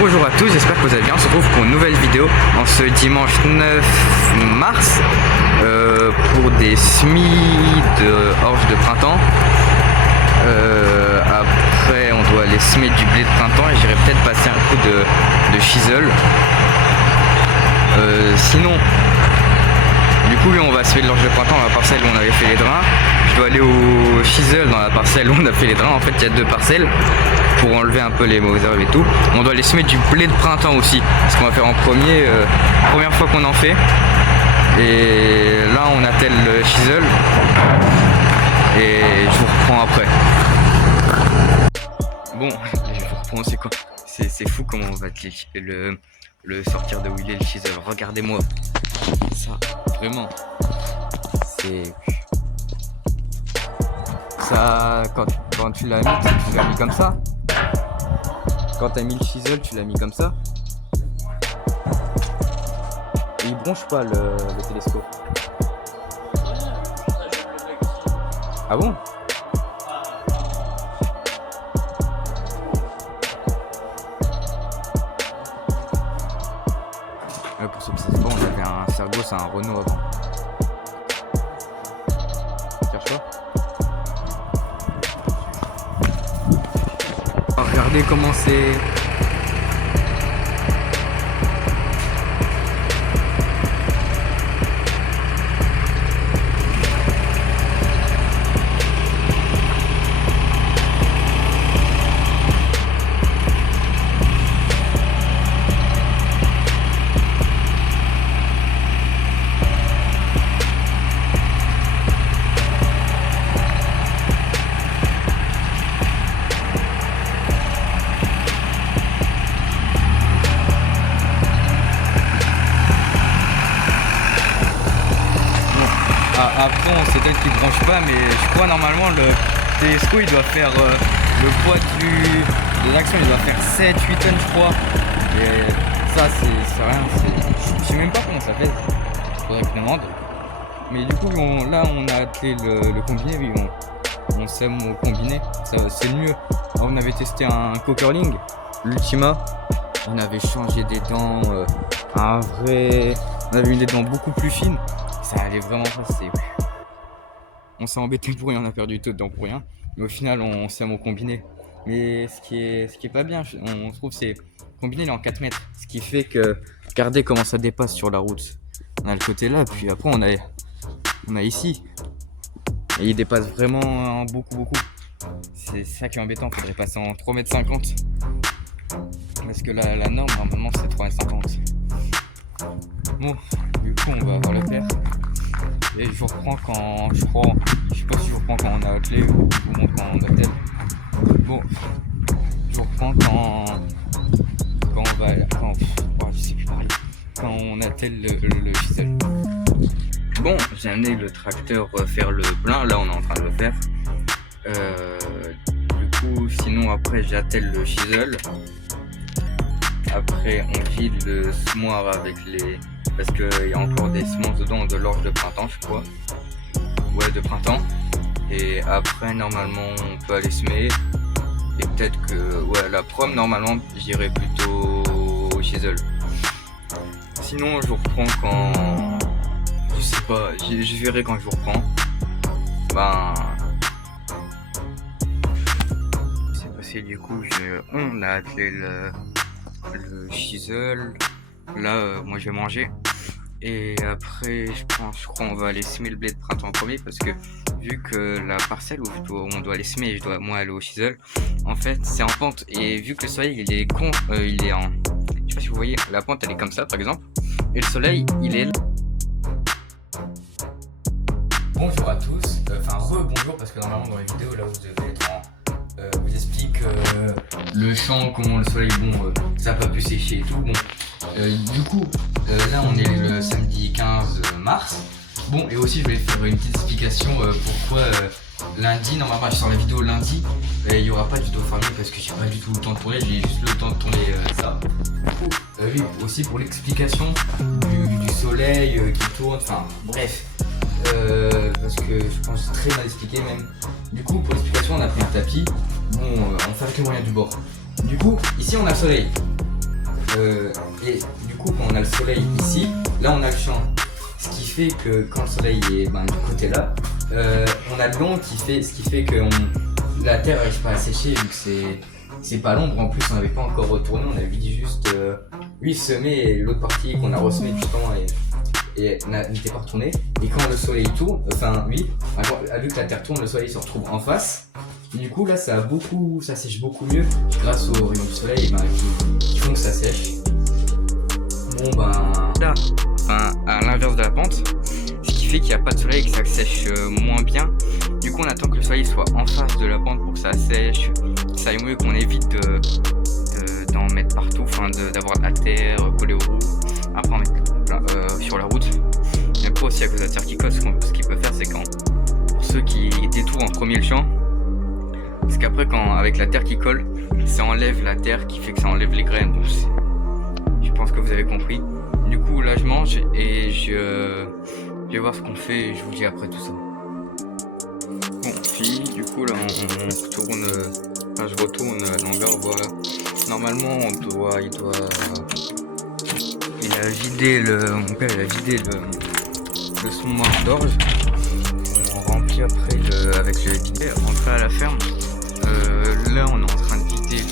Bonjour à tous, j'espère que vous allez bien. On se retrouve pour une nouvelle vidéo en ce dimanche 9 mars pour des semis de orge de printemps. Après on doit aller semer du blé de printemps et j'irai peut-être passer un coup de chisel. Sinon, du coup on va semer de l'orge de printemps dans la parcelle où on avait fait les drains. Je dois aller au chisel dans la parcelle où on a fait les drains. En fait il y a deux parcelles pour enlever un peu les mauvaises herbes et tout. On doit aller semer du blé de printemps aussi, ce qu'on va faire en premier, première fois qu'on en fait. Et là on attelle le chisel et je vous reprends après. Bon, je vous reprends, c'est quoi? C'est fou comment on va le sortir de où il est le chisel. Regardez-moi ça, vraiment. C'est ça, quand tu l'as mis comme ça. Quand t'as mis le chisel, tu l'as mis comme ça. Et il bronche pas le télescope. Ah bon? Pour ceux qui savent pas, on avait un Sergo, c'est un Renault avant. Cherche pas. Oh, regardez comment c'est. Après on sait peut-être qu'il branche pas, mais je crois normalement le Telesco il doit faire le poids de l'action, il doit faire 7-8 tonnes je crois. Et ça c'est rien, je sais même pas comment ça fait, faudrait que je demande. Mais du coup là on a attelé le combiné, oui, on sème au combiné, c'est le mieux. Alors, on avait testé un Cockerling, l'Ultima, on avait changé des dents, on avait mis des dents beaucoup plus fines. Ça allait vraiment passer. On s'est embêté pour rien, on a perdu tout dedans pour rien. Mais au final, on sème au combiné. Mais ce qui est pas bien, on trouve, c'est combiné il est en 4 mètres. Ce qui fait que, regardez comment ça dépasse sur la route. On a le côté là, puis après on a ici. Et il dépasse vraiment beaucoup. C'est ça qui est embêtant, il faudrait passer en 3,50 m. Parce que la norme, normalement, c'est 3,50 m. Bon, du coup, on va avoir le faire. Et je vous reprends quand je sais pas si je vous reprends quand on a attelé ou je vous montre quand on attelle. Bon, je vous reprends quand on attelle le chisel. Bon, j'ai amené le tracteur faire le plein, là on est en train de le faire. Du coup, sinon après j'attelle le chisel. Après on vide le semoir avec parce qu'il y a encore des semences dedans de l'orge de printemps je crois. Ouais, de printemps. Et après normalement on peut aller semer. Et peut-être que la prom normalement j'irai plutôt au chisel. Sinon je vous reprends quand... Je sais pas, je verrai quand je vous reprends. C'est passé du coup, on a attelé le chisel. Là moi je vais manger. Et après je crois on va aller semer le blé de printemps en premier. Parce que vu que la parcelle où on doit aller semer et je dois moi aller au chisel, en fait c'est en pente. Et vu que le soleil il est il est en... Je sais pas si vous voyez, la pente elle est comme ça par exemple. Et le soleil il est là. Bonjour à tous, rebonjour parce que normalement dans les vidéos là où vous devez être vous explique le champ, comment le soleil, ça n'a pas pu sécher et tout. Bon, du coup, là on est le samedi 15 mars. Bon, et aussi je vais faire une petite explication pourquoi lundi, normalement je sors la vidéo lundi, il n'y aura pas de vidéo farming parce que j'ai pas du tout le temps de tourner, j'ai juste le temps de tourner ça. Du coup, oui, aussi pour l'explication du soleil qui tourne, enfin bref. Parce que je pense très mal expliqué même. Du coup pour l'explication on a pris un tapis. Bon on fait avec les moyens du bord. Du coup ici on a le soleil. Et du coup, quand on a le soleil ici, là on a le champ. Ce qui fait que quand le soleil est du côté là, on a de l'ombre ce qui fait que la terre n'arrive pas à sécher vu que c'est pas l'ombre. En plus, on n'avait pas encore retourné, on avait dit juste semer et l'autre partie qu'on a ressemé du temps et n'était pas retourné. Et quand le soleil tourne, vu que la terre tourne, le soleil se retrouve en face. Et du coup là ça sèche beaucoup mieux grâce aux rayons du soleil qui font que ça sèche. Là, à l'inverse de la pente, ce qui fait qu'il n'y a pas de soleil et que ça sèche moins bien. Du coup on attend que le soleil soit en face de la pente pour que ça sèche, ça aille mieux, qu'on évite d'en mettre partout, d'avoir de la terre collée aux roues, après en mettre sur la route. Mais après aussi à cause de la terre qui colle, ce qu'il peut faire c'est pour ceux qui détournent en premier le champ, parce qu'après avec la terre qui colle, ça enlève la terre qui fait que ça enlève les graines. Donc, je pense que vous avez compris. Du coup là je mange et je vais voir ce qu'on fait et je vous dis après tout ça. Bon fini, du coup là on tourne, je retourne l'hangar, voilà. Normalement il a vidé mon père il a vidé le semoir d'orge. On remplit après avec le bidet, rentrer à la ferme. Là on est en train de vider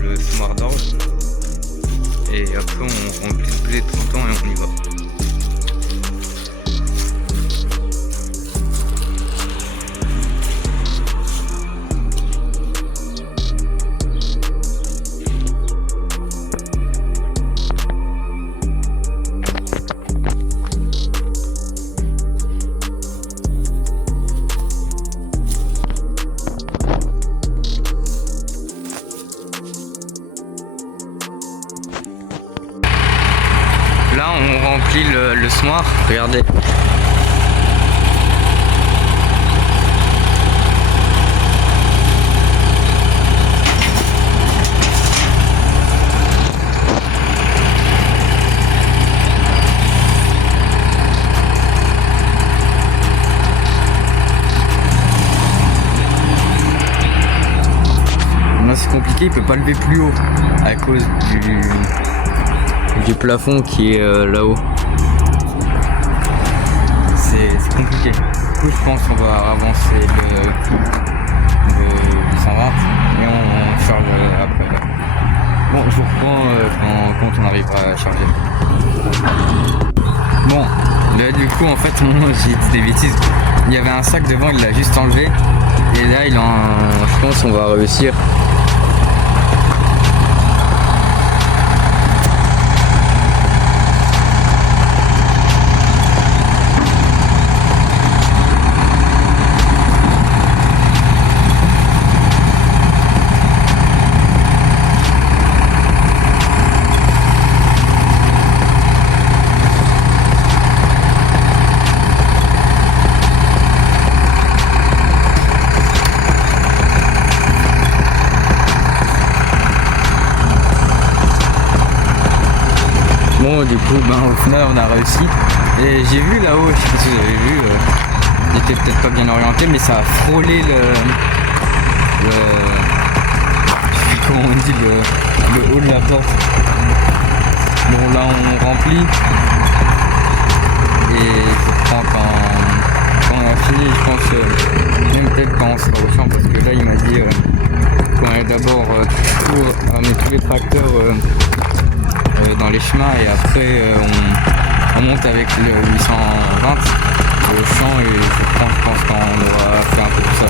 le semoir d'orge. Et après on remplit le blé de printemps et on y va. Là on remplit le semoir, regardez. Là c'est compliqué, il peut pas lever plus haut à cause du plafond qui est là-haut. C'est compliqué. Du coup je pense qu'on va avancer le 120 et on charge après. Bon je vous reprends quand on arrivera à charger. Bon là du coup en fait j'ai dit des bêtises. Il y avait un sac devant, il l'a juste enlevé. Et là je pense qu'on va réussir. Bon du coup au final on a réussi et j'ai vu là-haut, je sais pas si vous avez vu, il était peut-être pas bien orienté mais ça a frôlé comment on dit, le haut de la porte. Bon là on remplit et je prends quand on a fini, je pense même peut-être quand on sera au champ parce que là il m'a dit qu'on allait d'abord ramener tous les tracteurs dans les chemins et après on monte avec le 820 au champ et je pense qu'on aura fait un peu tout ça.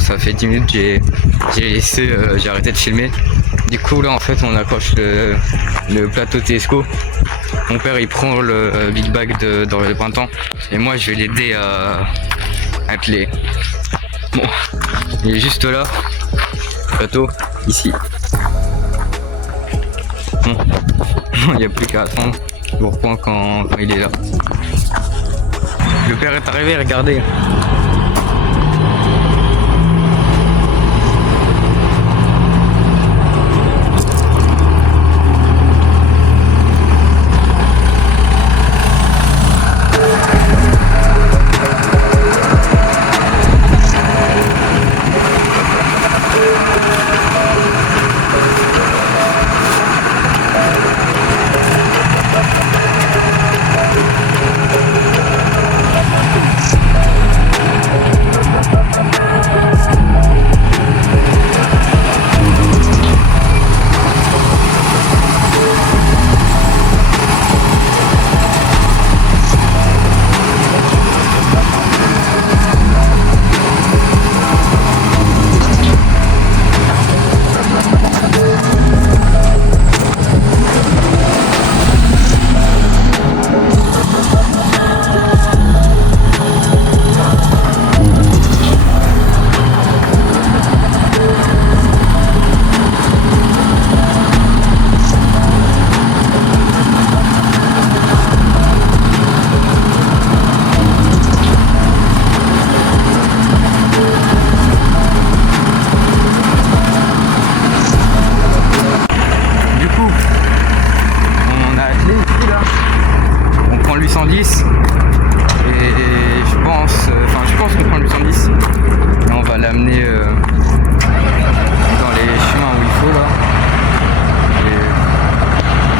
ça fait 10 minutes j'ai laissé, j'ai arrêté de filmer. Du coup là en fait on accroche le plateau Tesco. Mon père il prend le big bag dans le printemps et moi je vais l'aider à atteler. Bon, il est juste là, plateau, ici. Bon, il n'y a plus qu'à attendre, je vous reprends quand il est là. Le père est arrivé, regardez.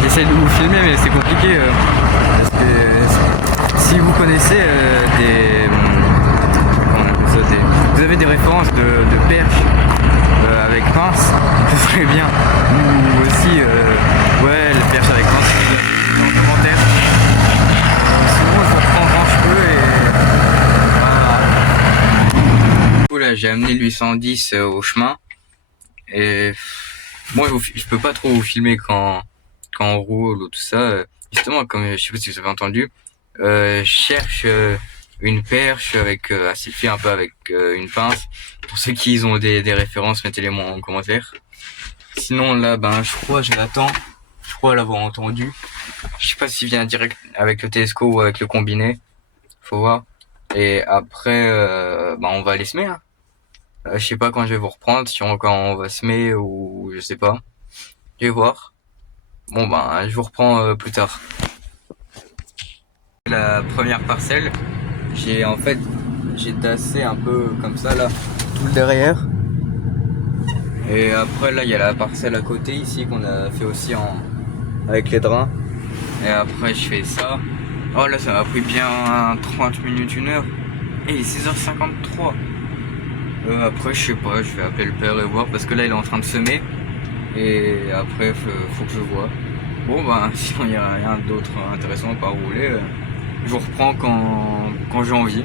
J'essaie de vous filmer mais c'est compliqué parce que si vous connaissez vous avez des références de perches avec pince, ce serait bien. Ou aussi ouais, les perches avec pince dans les commentaires. Sinon je vous reprends quand je peux et voilà. Du coup là j'ai amené le 810 au chemin et moi je peux pas trop vous filmer quand on roule ou tout ça. Justement, comme je sais pas si vous avez entendu, je cherche une perche avec assez fil un peu avec une pince. Pour ceux qui ont des références, mettez-les moi en commentaire. Sinon là, ben je crois je l'attends. Je crois l'avoir entendu. Je sais pas s'il vient direct avec le Tesco ou avec le combiné. Faut voir. Et après, ben on va aller semer. Hein. Je sais pas quand je vais vous reprendre, quand on va semer ou je sais pas. Je vais voir. Bon ben je vous reprends plus tard. La première parcelle, j'ai tassé un peu comme ça là, tout le derrière. Et après là il y a la parcelle à côté ici qu'on a fait aussi avec les drains. Et après je fais ça. Oh là ça m'a pris bien 30 minutes, 1 heure. Et il est 6h53. Après je sais pas, je vais appeler le père et voir parce que là il est en train de semer. Et après faut que je vois. Bon ben sinon il n'y a rien d'autre intéressant à rouler. Je vous reprends quand j'ai envie.